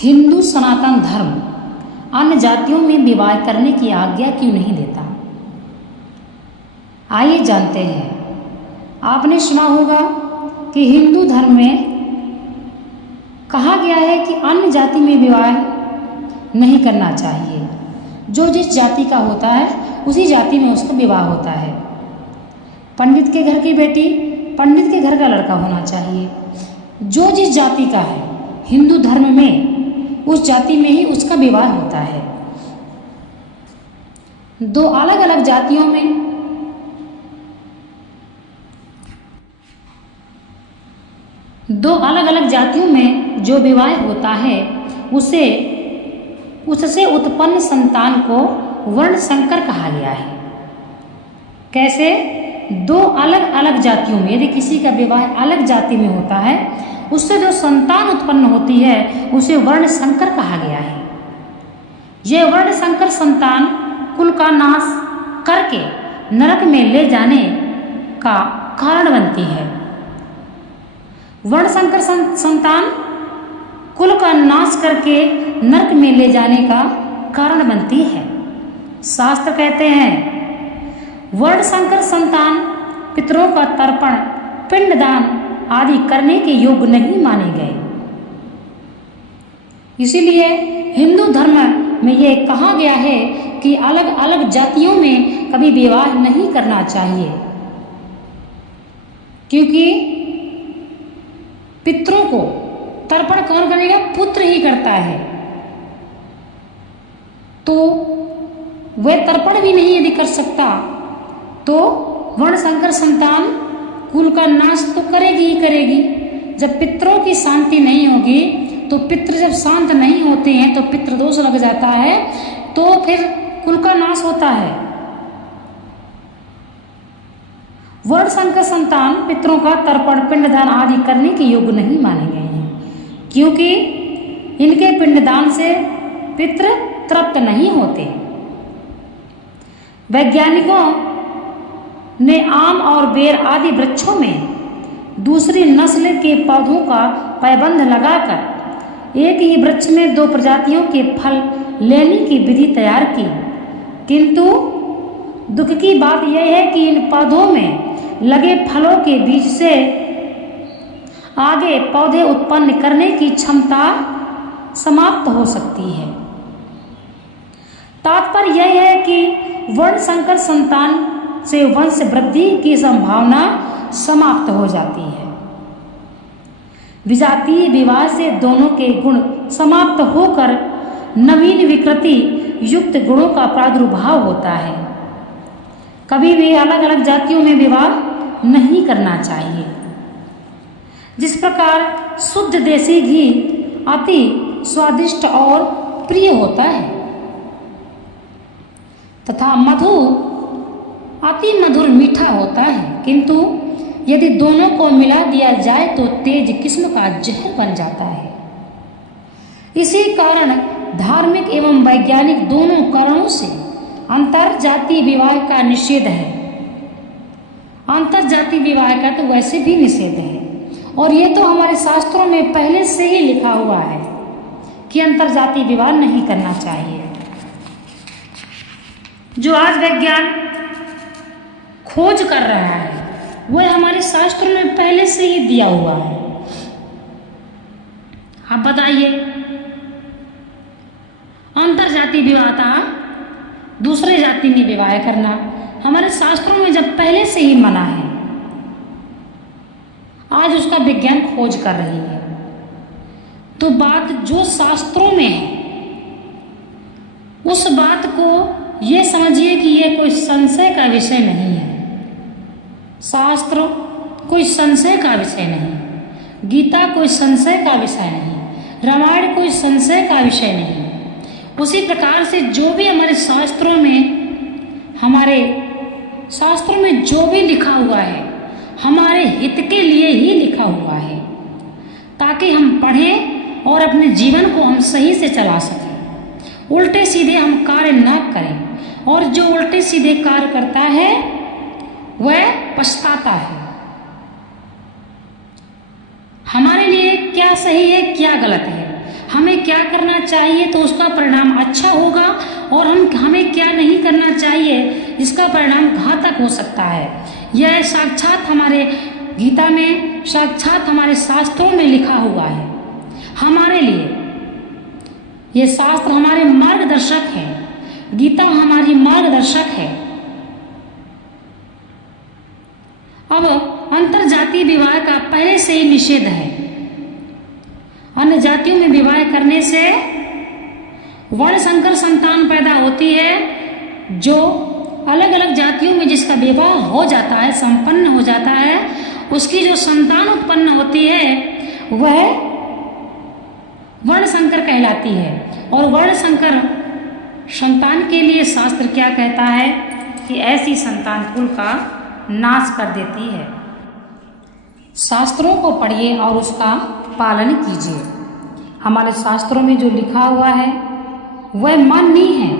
हिंदू सनातन धर्म अन्य जातियों में विवाह करने की आज्ञा क्यों नहीं देता? आइए जानते हैं। आपने सुना होगा कि हिंदू धर्म में कहा गया है कि अन्य जाति में विवाह नहीं करना चाहिए। जो जिस जाति का होता है उसी जाति में उसका विवाह होता है। पंडित के घर की बेटी पंडित के घर का लड़का होना चाहिए। जो जिस जाति का है हिंदू धर्म में उस जाति में ही उसका विवाह होता है। दो अलग अलग जातियों में जो विवाह होता है उससे उत्पन्न संतान को वर्ण संकर कहा गया है। कैसे? दो अलग अलग जातियों में यदि किसी का विवाह अलग जाति में होता है उससे जो संतान उत्पन्न होती है उसे वर्ण संकर कहा गया है। यह वर्ण संकर संतान कुल का नाश करके नरक में ले जाने का कारण बनती है। वर्ण संकर संतान कुल का नाश करके नरक में ले जाने का कारण बनती है। शास्त्र कहते हैं वर्ण संकर संतान पितरों का तर्पण पिंडदान आदि करने के योग्य नहीं माने गए। इसीलिए हिंदू धर्म में यह कहा गया है कि अलग अलग जातियों में कभी विवाह नहीं करना चाहिए, क्योंकि पितरों को तर्पण कौन करेगा? पुत्र ही करता है। तो वह तर्पण भी नहीं यदि कर सकता तो वर्ण संकर संतान कुल का नाश तो करेगी ही करेगी। जब पितरों की शांति नहीं होगी तो पितृ जब शांत नहीं होते हैं तो पितृदोष लग जाता है, तो फिर कुल का नाश होता है। वर्ण संकर संतान पितरों का तर्पण पिंडदान आदि करने के योग्य नहीं माने गए हैं, क्योंकि इनके पिंडदान से पितृ तृप्त नहीं होते। वैज्ञानिकों ने आम और बेर आदि वृक्षों में दूसरी नस्ल के पौधों का पैबंध लगाकर एक ही वृक्ष में दो प्रजातियों के फल लेने की विधि तैयार की, किंतु दुख की बात यह है कि इन पौधों में लगे फलों के बीज से आगे पौधे उत्पन्न करने की क्षमता समाप्त हो सकती है। तात्पर्य यह है कि वर्ण संकर संतान से वंश वृद्धि की संभावना समाप्त हो जाती है। विजातीय विवाह से दोनों के गुण समाप्त होकर नवीन विकृति युक्त गुणों का प्रादुर्भाव होता है। कभी भी अलग अलग जातियों में विवाह नहीं करना चाहिए। जिस प्रकार शुद्ध देसी घी अति स्वादिष्ट और प्रिय होता है तथा मधु अति मधुर मीठा होता है, किंतु यदि दोनों को मिला दिया जाए तो तेज किस्म का जहर बन जाता है। इसी कारण धार्मिक एवं वैज्ञानिक दोनों कारणों से अंतर जातीय विवाह का निषेध है। अंतर जातीय विवाह का तो वैसे भी निषेध है, और ये तो हमारे शास्त्रों में पहले से ही लिखा हुआ है कि अंतर जातीय विवाह नहीं करना चाहिए। जो आज विज्ञान खोज कर रहा है वह हमारे शास्त्रों में पहले से ही दिया हुआ है। आप बताइए, अंतर जाति विवाह था दूसरे जाति में विवाह करना हमारे शास्त्रों में जब पहले से ही मना है, आज उसका विज्ञान खोज कर रही है, तो बात जो शास्त्रों में है उस बात को ये समझिए कि यह कोई संशय का विषय नहीं है। शास्त्र कोई संशय का विषय नहीं, गीता कोई संशय का विषय नहीं, रामायण कोई संशय का विषय नहीं। उसी प्रकार से जो भी हमारे शास्त्रों में जो भी लिखा हुआ है हमारे हित के लिए ही लिखा हुआ है, ताकि हम पढ़ें और अपने जीवन को हम सही से चला सकें। उल्टे सीधे हम कार्य न करें, और जो उल्टे सीधे कार्य करता है वह पछताता है। हमारे लिए क्या सही है क्या गलत है हमें क्या करना चाहिए तो उसका परिणाम अच्छा होगा, और हमें क्या नहीं करना चाहिए जिसका परिणाम घातक हो सकता है। यह साक्षात हमारे गीता में, साक्षात हमारे शास्त्रों में लिखा हुआ है हमारे लिए। ये शास्त्र हमारे मार्गदर्शक हैं, गीता हमारी मार्गदर्शक है। अब अंतर जातीय विवाह का पहले से ही निषेध है। अन्य जातियों में विवाह करने से वर्ण संकर संतान पैदा होती है। जो अलग अलग जातियों में जिसका विवाह हो जाता है, संपन्न हो जाता है, उसकी जो संतान उत्पन्न होती है वह वर्ण संकर कहलाती है। और वर्ण संकर संतान के लिए शास्त्र क्या कहता है कि ऐसी संतान कुल का नाश कर देती है। शास्त्रों को पढ़िए और उसका पालन कीजिए। हमारे शास्त्रों में जो लिखा हुआ है वह माननीय है,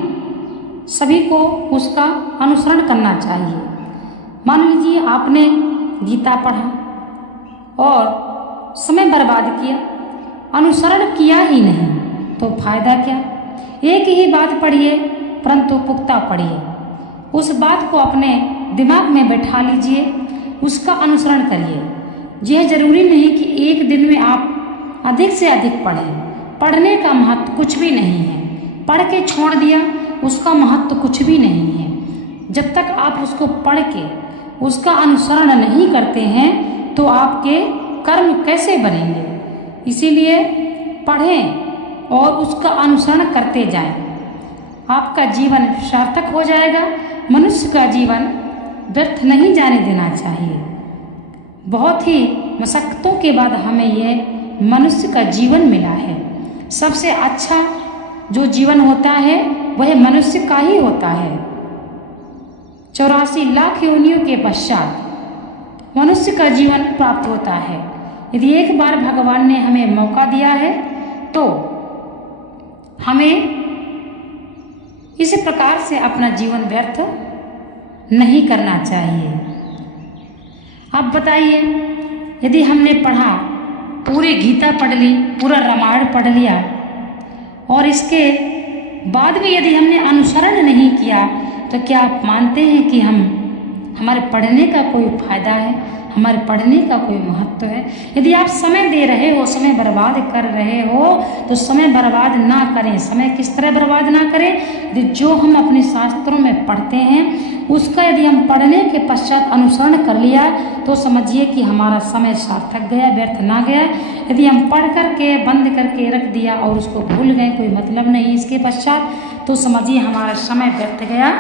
सभी को उसका अनुसरण करना चाहिए। मान लीजिए आपने गीता पढ़ा और समय बर्बाद किया, अनुसरण किया ही नहीं, तो फायदा क्या। एक ही बात पढ़िए परंतु पुख्ता पढ़िए, उस बात को अपने दिमाग में बैठा लीजिए, उसका अनुसरण करिए। यह जरूरी नहीं कि एक दिन में आप अधिक से अधिक पढ़ें। पढ़ने का महत्व कुछ भी नहीं है। पढ़ के छोड़ दिया उसका महत्व कुछ भी नहीं है। जब तक आप उसको पढ़ के उसका अनुसरण नहीं करते हैं तो आपके कर्म कैसे बनेंगे। इसीलिए पढ़ें और उसका अनुसरण करते जाएं। आपका जीवन सार्थक हो जाएगा। मनुष्य का जीवन व्यर्थ नहीं जाने देना चाहिए। बहुत ही मशक्क़तों के बाद हमें यह मनुष्य का जीवन मिला है। सबसे अच्छा जो जीवन होता है वह मनुष्य का ही होता है। 84 लाख योनियों के पश्चात मनुष्य का जीवन प्राप्त होता है। यदि एक बार भगवान ने हमें मौका दिया है तो हमें इस प्रकार से अपना जीवन व्यर्थ नहीं करना चाहिए। अब बताइए, यदि हमने पढ़ा, पूरी गीता पढ़ ली, पूरा रामायण पढ़ लिया और इसके बाद भी यदि हमने अनुसरण नहीं किया तो क्या आप मानते हैं कि हमारे पढ़ने का कोई फायदा है, हमारे पढ़ने का कोई महत्व है। यदि आप समय दे रहे हो, समय बर्बाद कर रहे हो तो समय बर्बाद ना करें। समय किस तरह बर्बाद ना करें, यदि जो हम अपने शास्त्रों में पढ़ते हैं उसका यदि हम पढ़ने के पश्चात अनुसरण कर लिया तो समझिए कि हमारा समय सार्थक गया, व्यर्थ ना गया। यदि हम पढ़ करके बंद करके रख दिया और उसको भूल गए, कोई मतलब नहीं इसके पश्चात, तो समझिए हमारा समय व्यर्थ गया।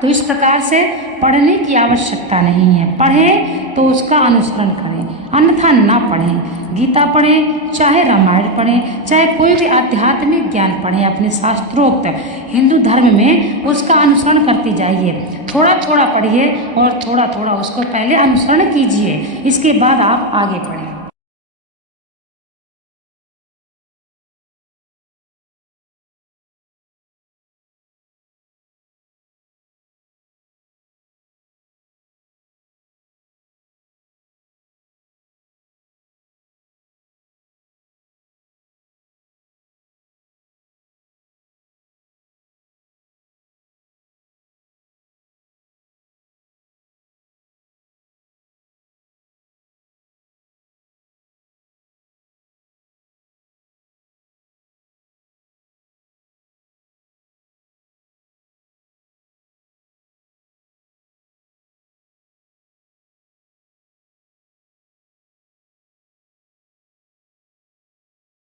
तो इस प्रकार से पढ़ने की आवश्यकता नहीं है। पढ़ें तो उसका अनुसरण करें, अन्यथा ना पढ़ें। गीता पढ़ें, चाहे रामायण पढ़ें, चाहे कोई भी आध्यात्मिक ज्ञान पढ़ें, अपने शास्त्रोक्त हिंदू धर्म में उसका अनुसरण करते जाइए। थोड़ा थोड़ा पढ़िए और थोड़ा थोड़ा उसको पहले अनुसरण कीजिए, इसके बाद आप आगे पढ़ें।